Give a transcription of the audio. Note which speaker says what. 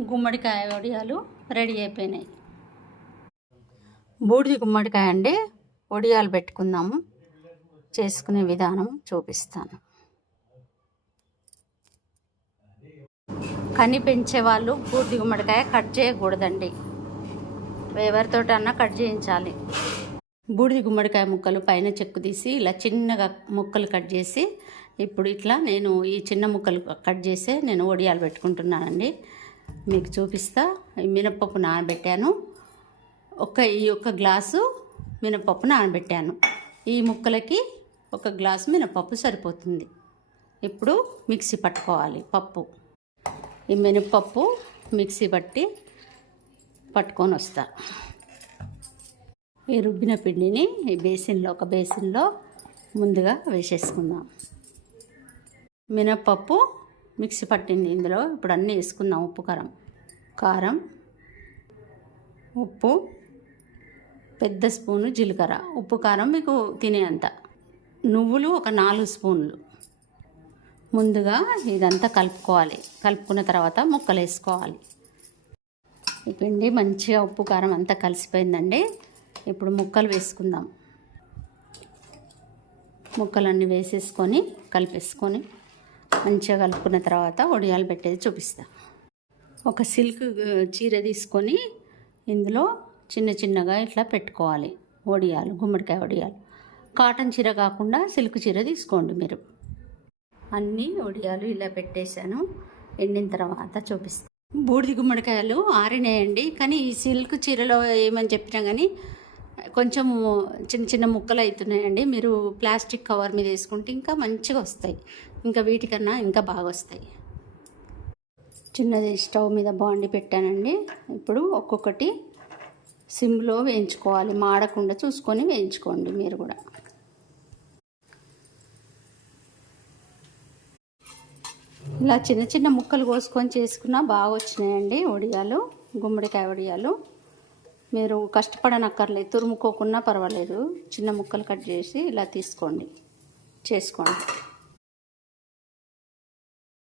Speaker 1: గుమ్మడికాయ వడియాలు రెడీ అయిపోయినాయి. బూడిది గుమ్మడికాయ అండి. వడియాలు పెట్టుకుందాము. చేసుకునే విధానం చూపిస్తాను. కని పెంచే వాళ్ళు బూడిది గుమ్మడికాయ కట్ చేయకూడదండి. ఎవరితోటన్నా కట్ చేయించాలి. బూడిది గుమ్మడికాయ ముక్కలు పైన చెక్కు తీసి ఇలా చిన్నగా ముక్కలు కట్ చేసి ఇప్పుడు ఇట్లా నేను ఈ చిన్న ముక్కలు కట్ చేసి నేను వడియాలు పెట్టుకుంటున్నానండి. మీకు చూపిస్తా. ఈ మినపప్పు నానబెట్టాను. ఒక ఈ ఒక గ్లాసు మినపప్పు నానబెట్టాను. ఈ ముక్కలకి ఒక గ్లాసు మినపప్పు సరిపోతుంది. ఇప్పుడు మిక్సీ పట్టుకోవాలి పప్పు. ఈ మినపప్పు మిక్సీ పట్టి పట్టుకొని వస్తా. ఈ రుబ్బిన పిండిని ఈ బేసిన్లో ఒక బేసిన్లో ముందుగా వేసేసుకుందాం. మినప్పప్పు మిక్సీ పట్టింది ఇందులో. ఇప్పుడు అన్నీ వేసుకుందాం. ఉప్పు కారం. కారం ఉప్పు పెద్ద స్పూను జీలకర్ర. ఉప్పు కారం మీకు తినేంత. నువ్వులు ఒక నాలుగు స్పూన్లు. ముందుగా ఇదంతా కలుపుకోవాలి. కలుపుకున్న తర్వాత ముక్కలు వేసుకోవాలి. ఈ పిండి మంచిగా ఉప్పు కారం అంతా కలిసిపోయిందండి. ఇప్పుడు ముక్కలు వేసుకుందాం. ముక్కలన్నీ వేసేసుకొని కలిపేసుకొని మంచిగా కలుపుకున్న తర్వాత ఒడియాలు పెట్టేది చూపిస్తా. ఒక సిల్క్ చీర తీసుకొని ఇందులో చిన్న చిన్నగా ఇట్లా పెట్టుకోవాలి వడియాలు గుమ్మడికాయ వడియాలు. కాటన్ చీర కాకుండా సిల్క్ చీర తీసుకోండి మీరు. అన్నీ వడియాలు ఇలా పెట్టేశాను. ఎండిన తర్వాత చూపిస్తాను బూడిది గుమ్మడికాయలు ఆరినాయండి కానీ ఈ సిల్క్ చీరలో ఏమని చెప్పినా కానీ కొంచెం చిన్న చిన్న ముక్కలు అవుతున్నాయండి మీరు ప్లాస్టిక్ కవర్ మీద వేసుకుంటే ఇంకా మంచిగా వస్తాయి. ఇంకా వీటికన్నా ఇంకా బాగా వస్తాయి. చిన్నది స్టవ్ మీద బాండి పెట్టానండి. ఇప్పుడు ఒక్కొక్కటి సిమ్లో వేయించుకోవాలి. మాడకుండా చూసుకొని వేయించుకోండి మీరు కూడా. ఇలా చిన్న చిన్న ముక్కలు కోసుకొని చేసుకున్నా బాగా వచ్చినాయండి వడియాలు గుమ్మడికాయ వడియాలు మీరు కష్టపడనక్కర్లేదు తురుముకోకున్నా పర్వాలేదు. చిన్న ముక్కలు కట్ చేసి ఇలా తీసుకోండి. చేసుకోండి.